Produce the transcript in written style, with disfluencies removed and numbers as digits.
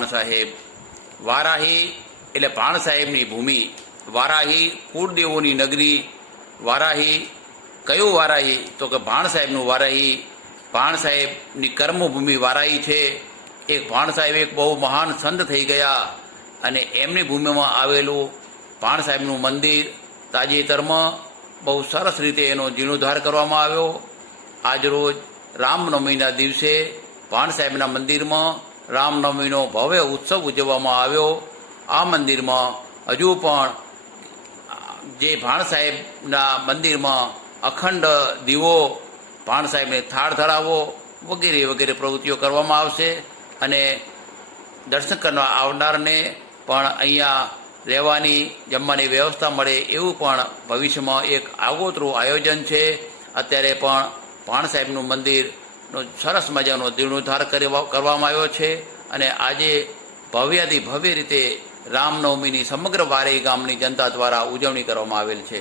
ભાણ સાહેબ. વારાહી એટલે ભાણ સાહેબની ભૂમિ. વારાહી કુળદેવોની નગરી. વારાહી કયું વારાહી? તો કે ભાણ સાહેબનું વારાહી. ભાણ સાહેબની કર્મભૂમિ વારાહી છે. એક ભાણ સાહેબ એક બહુ મહાન સંત થઈ ગયા અને એમની ભૂમિમાં આવેલું ભાણ સાહેબનું મંદિર તાજેતરમાં બહુ સરસ રીતે એનો જીર્ણોદ્ધાર કરવામાં આવ્યો. આજરોજ રામનવમીના દિવસે ભાણ સાહેબના મંદિરમાં રામનવમીનો ભવ્ય ઉત્સવ ઉજવવામાં આવ્યો. આ મંદિરમાં હજુ પણ જે ભાણ સાહેબના મંદિરમાં અખંડ દીવો, ભાણ સાહેબને થાળ ધરાવો વગેરે વગેરે પ્રવૃત્તિઓ કરવામાં આવશે અને દર્શન કરવા આવનારને પણ અહીંયા રહેવાની જમવાની વ્યવસ્થા મળે એવું પણ ભવિષ્યમાં એક આગોતરું આયોજન છે. અત્યારે પણ ભાણ સાહેબનું મંદિરનો સરસ મજાનો જીર્ણોદ્ધાર કરવામાં આવ્યો છે અને આજે ભવ્યાથી ભવ્ય રીતે રામનવમીની સમગ્ર વારે ગામની જનતા દ્વારા ઉજવણી કરવામાં આવેલ છે.